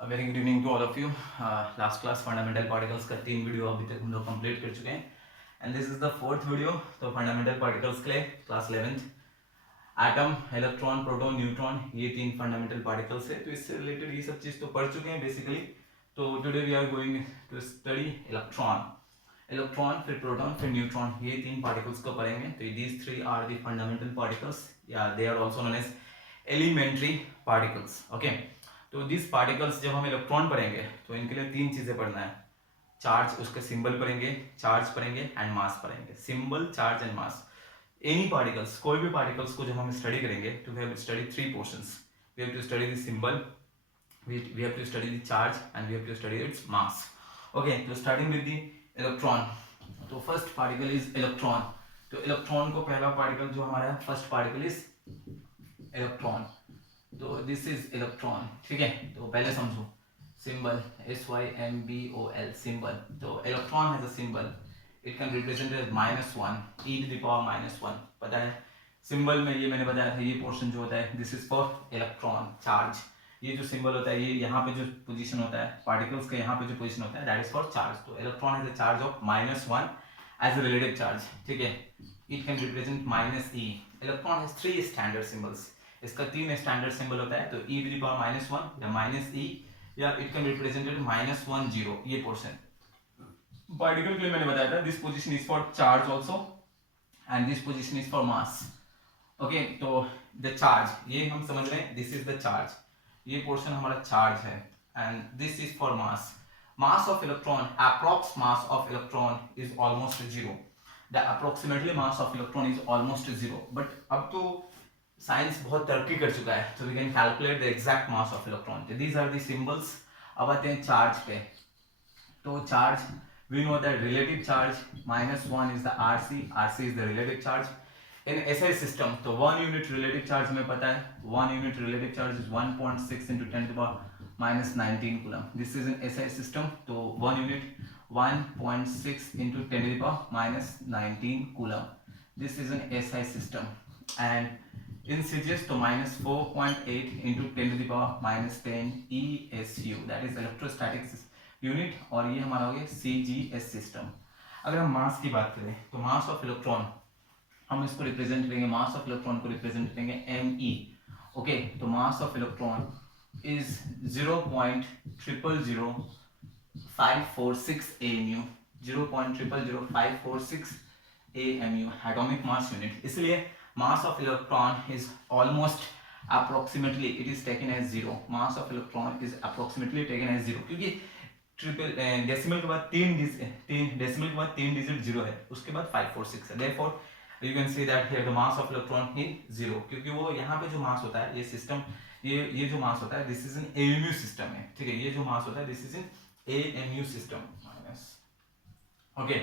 Very good evening to all of you. Last class fundamental particles का 3 video अभी तक हम लोग कंप्लीट कर चुके हैं and this is the 4th video. तो फंडामेंटल पार्टिकल्स के लिए class 11th atom, electron, proton, neutron, ये 3 फंडामेंटल पार्टिकल्स है। तो इससे रिलेटेड ये सब चीज़ तो पढ़ चुके हैं बेसिकली। तो today we are going to study electron फिर प्रोटॉन फिर न्यूट्रॉन, ये 3 पार्टिकल्स को पढ़ेंगे। तो these 3 are the fundamental particles या they are also known as elementary particles. Okay, तो दिस पार्टिकल्स जब हम इलेक्ट्रॉन पढ़ेंगे तो इनके लिए 3 चीजें पढ़ना है। चार्ज, उसके सिंबल पढ़ेंगे, चार्ज पढ़ेंगे एंड मास पढ़ेंगे। Symbol, charge and mass. Any particles, कोई भी पार्टिकल्स को जब हम स्टडी करेंगे तो we have to study 3 portions. We have to study the symbol, we have to study the charge and we have to study its mass. Okay, so starting with the electron. तो first particle is electron. तो electron को पहला particle जो हमारा है, first particle is electron. तो this is electron, ठीक है। तो पहले समझो सिंबल SYMBOL सिंबल। तो electron has a symbol, it can represent as -1 e⁻⁻1। पता है सिंबल में, ये मैंने बताया था, ये पोर्शन जो होता है this is for electron. Charge, ये जो सिंबल होता है, ये यहाँ पे जो पोजीशन होता है पार्टिकल्स का, यहाँ पे जो पोजीशन होता है दैट इज फॉर चार्ज। तो electron has a charge of -1 as a relative charge, ठीक है। It can represent -e। Electron has 3 standard symbols, इसका 3 स्टैंडर्ड सिंबल होता है। तो e⁻⁻1 या -e, या इट कैन रिप्रेजेंटेड -1 0, ये पोर्शन। पार्टिकल के लिए मैंने बताया था this position is for charge also and this position is for mass. Okay, तो द चार्ज, ये हम समझ रहे हैं, दिस इज द चार्ज, ये पोर्शन हमारा चार्ज है and this is for mass. Mass of electron, approx mass of electron is almost 0। The approximately mass of electron is almost 0। But अब तो साइंस बहुत तरक्की कर चुका है, तो we can calculate the exact mass of electron. These are the symbols. अब आते हैं चार्ज पे। तो charge, we know that relative charge -1 is the RC is the relative charge in SI system। तो 1 यूनिट रिलेटिव चार्ज में पता है, 1 unit relative charge is 1.6 into 10⁻⁻19 coulomb. This is in SI system. तो 1 unit 1.6 into 10⁻⁻19 coulomb, this is in SI system. And in CGS तो -4.8 into 10⁻⁻10 ESU, that is electrostatic unit. और ये हमारा हो गया CGS सिस्टम। अगर हम मास की बात करें तो मास ऑफ इलेक्ट्रॉन, हम इसको रिप्रेजेंट करेंगे, मास ऑफ इलेक्ट्रॉन को रिप्रेजेंट करेंगे ME। ओके, तो mass of electron is 0.000546 AMU, 0.000546 AMU, atomic mass unit. इसलिए mass of electron is almost approximately it is taken as 0। mass of electron is approximately taken as 0, क्योंकि triple decimal के बाद decimal के बाद 3 digit 0 है, उसके बाद 546 है। Therefore you can say that here the mass of electron इन 0, क्योंकि वो यहाँ पे जो मास होता है, ये सिस्टम, ये जो मास होता है this is in AMU system है, ठीक है। ये जो मास होता है this is in AMU system minus. Okay,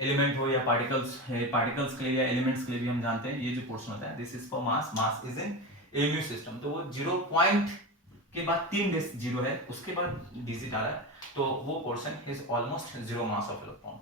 element हो या पार्टिकल्स, पार्टिकल्स के लिए या एलिमेंट्स के लिए भी हम जानते हैं ये जो पोर्शन होता है this is for mass, mass is in AMU system. तो वो 0 पॉइंट के बाद 3 0 है, उसके बाद डिजिट आ रहा है, तो वो portion is almost 0 mass of electron.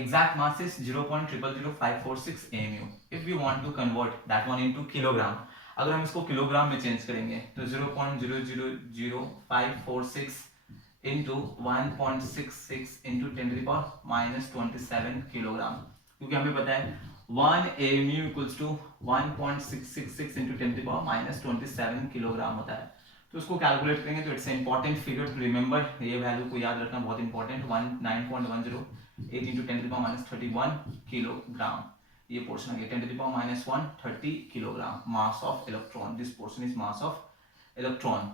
Exact mass is 0.000546 AMU। If we want to convert that one into kilogram, अगर हम इसको किलोग्राम में चेंज करेंगे तो 0.000546 into 1.66 into 10⁻⁻27 किलोग्राम, क्योंकि हमें पता है 1 AMU equals to 1.666 into 10⁻⁻27 kilogram होता है। तो उसको कैलकुलेट करेंगे तो it's important figure to remember, ये वैल्यू को याद रखना बहुत इंपॉर्टेंट। 9.108 into 10⁻31 किलोग्राम, ये पोर्शन आ गया 10⁻⁻130 kilogram mass of electron. This portion is mass of electron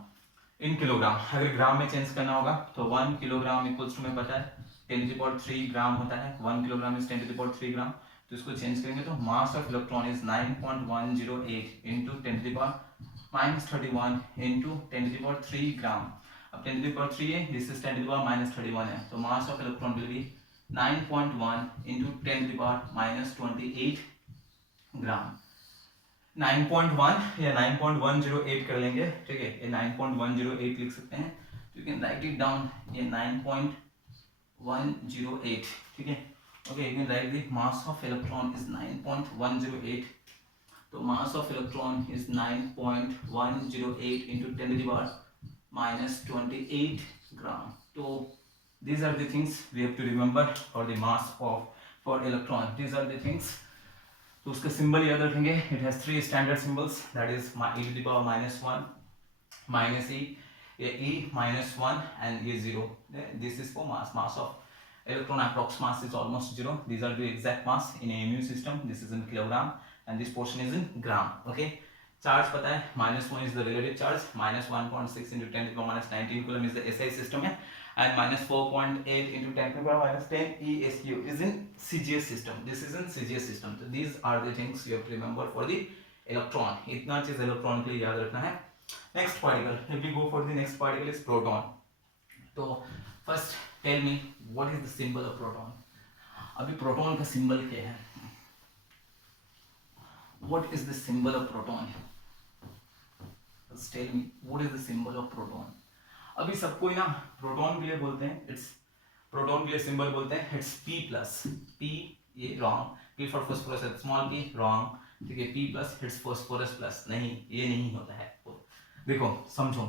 in kilogram. अगर ग्राम में चेंज करना होगा तो 1 किलोग्राम इक्वल्स टू, में पता है 10⁻³ ग्राम होता है, 1 किलोग्राम इज 10⁻³ ग्राम। तो इसको चेंज करेंगे तो mass of electron is 9.108 into 10⁻⁻31 into 10⁻³ ग्राम। अब 10⁻³ है, दिस इज 10⁻⁻31 है, तो mass of electron will be 9.1 into 10⁻⁻28 ग्राम। 9.1 या 9.108 कर लेंगे, ठीक है। ये 9.108 लिख सकते हैं, you can write it down, ये 9.108, ठीक है। Okay, you can write the mass of electron is 9.108। तो mass of electron is 9.108 into 10⁻⁻ minus 28 gram. So these are the things we have to remember for the mass of for electron. These are the things. तो उसका symbol याद रखेंगे. It has three standard symbols, that is e to the power minus 1, minus e, e minus 1 and e 0. This is for mass. Mass of electron approx mass is almost 0. These are the exact mass in a mu system. This is in kilogram and this portion is in gram. Okay. Charge पता है, -1 is the relative charge, -1.6 into 10 to the power minus 19 coulomb is the SI system है, and -4.8 into 10 to the power minus 10 ESU is in CGS system. This is in CGS system. So these are the things you have to remember for the electron. इतना चीज electron के लिए याद रखना है. Next particle. If we go for the next particle is proton. तो first tell me what is the symbol of proton. अभी proton का सिंबल क्या है? What is the symbol of proton? Tell me what is the symbol of proton. अभी सबको ही ना proton के लिए बोलते हैं, इट्स प्रोटॉन के लिए सिंबल बोलते हैं इट्स P प्लस. P ये रॉन्ग, P फॉर फॉस्फोरस है, स्मॉल p रॉन्ग, ठीक है. P plus it's phosphorus plus, नहीं ये नहीं होता है. देखो समझो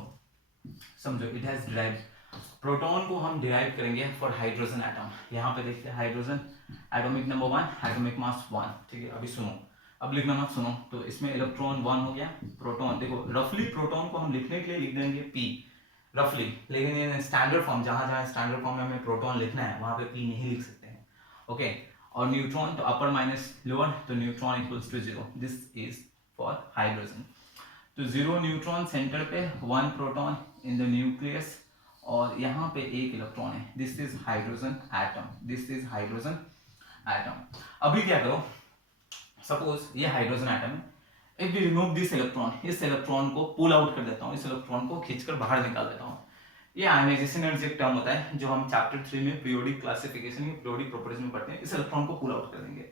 इट हैज डिराइव्ड. प्रोटॉन को हम डिराइव करेंगे फॉर हाइड्रोजन एटम. यहाँ पे देखते हैं hydrogen atomic number 1, atomic mass 1, ठीक है. अभी सुनो, अब लिखना मत सुनो. तो इसमें इलेक्ट्रॉन 1 हो गया. प्रोटॉन देखो रफली प्रोटॉन को हम लिखने के लिए लिख देंगे P रफली, लेकिन स्टैंडर्ड फॉर्म जहाँ स्टैंडर्ड फॉर्म में हमें प्रोटॉन लिखना है वहाँ पे P नहीं लिख सकते हैं. ओके. और न्यूट्रॉन तो अपर माइनस लोअर, तो neutron equals to 0. This is for hydrogen. तो 0 न्यूट्रॉन सेंटर पे, 1 प्रोटॉन इन द न्यूक्लियस, और यहाँ पे एक इलेक्ट्रॉन है. This is hydrogen atom. This is hydrogen atom. अभी क्या करो, सपोज ये हाइड्रोजन एटम है. If we remove this electron, इस इलेक्ट्रॉन को पुल आउट कर देता हूँ, इस इलेक्ट्रॉन को खींचकर बाहर निकाल देता हूँ. ये आयनाइजेशन एनर्जी एक टर्म होता है जो हम चैप्टर 3 में पीरियोडिक क्लासिफिकेशन में पीरियोडिक प्रॉपर्टीज में पढ़ते हैं. इस इलेक्ट्रॉन को पुल आउट कर देंगे.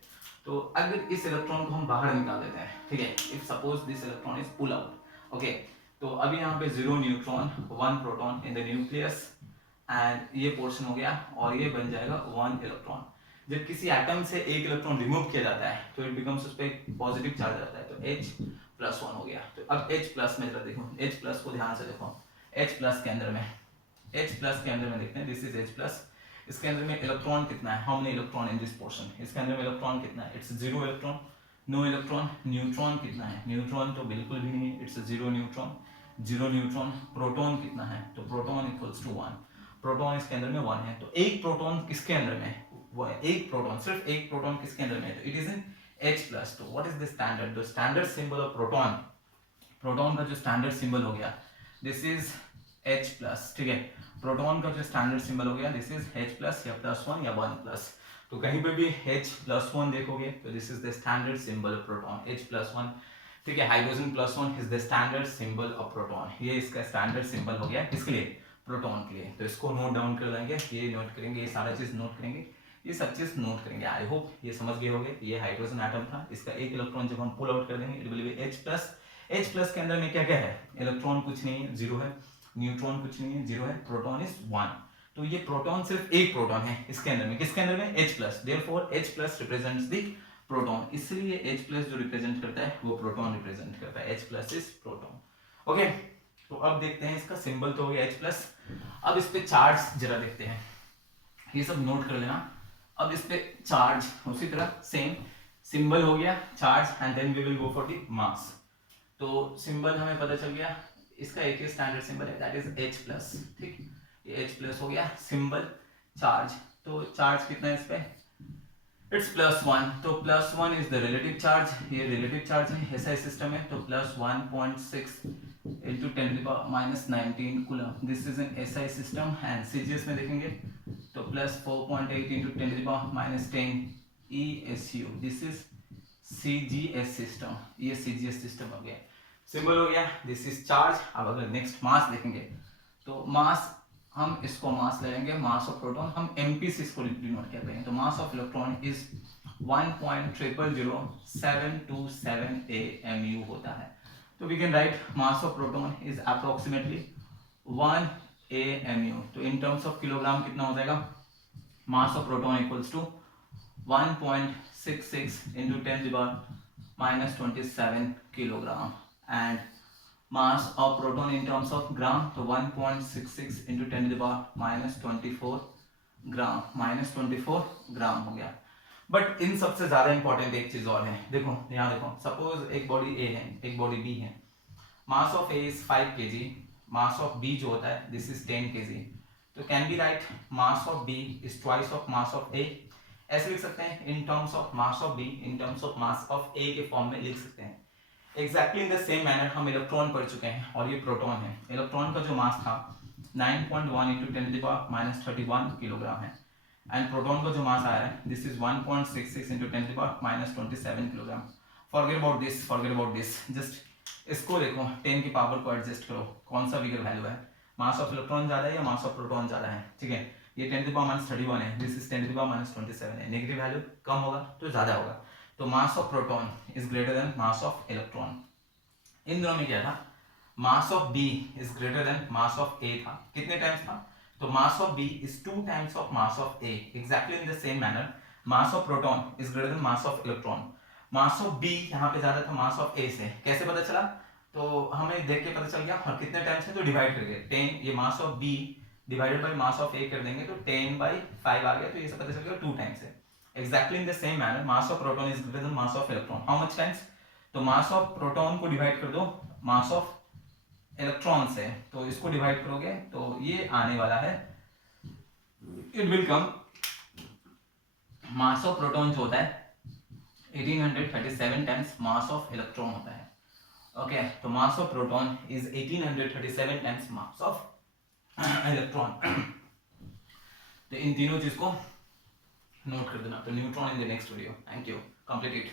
तो अगर इस इलेक्ट्रॉन को हम बाहर निकाल देते हैं, ठीक है, if suppose this electron is pull out, okay, तो अभी यहाँ पे 0 neutron 1 proton in the nucleus, and ये पोर्शन हो गया, और ये बन जाएगा 1 इलेक्ट्रॉन. जब किसी एटम से एक इलेक्ट्रॉन रिमूव किया जाता है तो इट बिकम्स उस पर पॉजिटिव चार्ज आता है, तो H+1 हो गया. तो अब H+ में जरा देखो, H+ को ध्यान से देखो. H+ के अंदर में, H+ के अंदर में देखते हैं, दिस इज H+. इसके अंदर में इलेक्ट्रॉन कितना है, how many electron in this portion. इसके अंदर में इलेक्ट्रॉन कितना है, it's 0 electron, no electron. Neutron कितना है, न्यूट्रॉन तो बिल्कुल भी नहीं है, इट्स 0 न्यूट्रॉन, 0 न्यूट्रॉन. प्रोटॉन कितना है, तो प्रोटॉन इक्वल्स टू 1. प्रोटॉन इसके अंदर में 1 है. तो एक प्रोटॉन किसके अंदर में है, वो है एक प्रोटॉन, सिर्फ एक प्रोटॉन किसके अंदर में है, तो इट इज इन H+. तो what is the standard, the standard symbol of proton, proton का जो स्टैंडर्ड सिंबल हो गया, दिस इज H+, ठीक है. प्रोटॉन का जो स्टैंडर्ड सिंबल हो गया, दिस इज H+ या +1 या 1+. तो कहीं पे भी H+1 देखोगे तो this is the standard symbol of proton, H+1, ठीक है. Hydrogen +1 is the standard symbol of proton. ये इसका स्टैंडर्ड सिंबल हो गया, किसके लिए, प्रोटॉन के लिए. तो इसको नोट डाउन कर लेंगे, ये नोट करेंगे, ये सारा चीज नोट करेंगे, ये सब चीज नोट करेंगे. आई होप ये समझ गए होंगे. ये हाइड्रोजन एटम था, इसका एक इलेक्ट्रॉन जब हम पुल आउट कर देंगे it will be H+. H+ के अंदर में क्या क्या है, इलेक्ट्रॉन कुछ नहीं है, 0 है. न्यूट्रॉन कुछ नहीं है, 0 है. Proton is 1. तो ये प्रोटॉन सिर्फ एक प्रोटॉन है इसके अंदर में, किसके अंदर में, H+. Therefore H+ represents the proton, इसलिए H+ जो रिप्रेजेंट करता है वो प्रोटॉन रिप्रेजेंट करता है. H+ is proton. ओके. तो अब देखते हैं, इसका सिंबल तो हो गया H+. अब इस पे चार्ज जरा देखते हैं, ये सब नोट कर लेना. अब इस पे चार्ज उसी तरह सेम सिंबल हो गया charge, and then we will go for the mass. तो सिंबल हमें पता चल गया, इसका एक ही स्टैंडर्ड सिंबल है, दैट इज H+, ठीक. ये H+ हो गया सिंबल. चार्ज, तो चार्ज कितना है इस पे, इट्स +1. तो +1 इज द रिलेटिव चार्ज, ये रिलेटिव चार्ज है, SI सिस्टम है. तो +1.6 into 10 to the power minus 19 coulomb. This is an SI system. and CGS में देखेंगे तो +4.8 into 10 to the power minus 10 ESU. This is CGS system. ये CGS system हो गया, सिंबल हो गया. This is charge. अब अगर नेक्स्ट मास देखेंगे तो मास, हम इसको मास ले लेंगे, मास ऑफ प्रोटॉन. हम MP से इसको डिनोट करते हैं. तो mass of electron is 1.000727 AMU होता है. तो we can write mass of proton is approximately 1 AMU. तो in terms of kilogram कितना हो जाएगा, mass of proton equals to 1.66 into 10 to the power minus 27 kilogram. and mass of proton in terms of gram, तो 1.66 into 10⁻⁻24 ग्राम, -24 ग्राम हो गया। But in सबसे ज्यादा important एक चीज और है, देखो यहाँ देखो, सपोज एक बॉडी ए है, एक बॉडी बी है, mass of A is 5 kg, mass of B जो होता है दिस इज 10 kg, तो can be write mass of B is twice of mass of A, ऐसे लिख सकते हैं, in terms of mass of B in terms of mass of A के form में लिख सकते हैं। Exactly in the same manner हम इलेक्ट्रॉन पढ़ चुके हैं, और ये प्रोटॉन है। इलेक्ट्रॉन का जो मास था 9.1 इंटू 10⁻⁻31 किलोग्राम है, एंड प्रोटॉन का जो मास आया है this is 1.66 into 10⁻⁻27 kilogram. Forget about this, just इसको देखो, 10 की पावर को एडजस्ट करो, कौन सा बिगर वैल्यू है, मास ऑफ इलेक्ट्रॉन ज्यादा है या मास ऑफ प्रोटॉन ज्यादा है, ठीक है। ये 10⁻31 है, दिस इज 10⁻27 है, नेगेटिव वैल्यू कम होगा तो ज्यादा होगा, तो mass of proton is greater than mass of electron. इन दोनों में क्या था, mass of B is greater than mass of A था, कितने टाइम्स था, तो mass of B is 2 times of mass of A, exactly in the same manner mass of proton is greater than mass of electron. Mass of B यहाँ पे ज्यादा था mass of ए से, कैसे पता चला, तो हमें देख के पता चल गया, और कितने टाइम्स है तो डिवाइड करके 10, ये mass of B divided by mass of A कर देंगे तो 10/5 आ गया, तो ये सब पता चल गया 2 टाइम्स है। Exactly in the same manner mass of proton is greater than mass of electron, how much times, तो मास ऑफ प्रोटॉन को डिवाइड कर दो मास ऑफ इलेक्ट्रॉन से, तो इसको डिवाइड करोगे तो ये आने वाला है, it will come, mass of proton जो होता है 1837 टाइम्स मास ऑफ इलेक्ट्रॉन होता है, ओके। तो mass of proton is 1837 times mass of electron. तो इन तीनों चीज को नोट कर देना, तो neutron in the next video, thank you, complete it.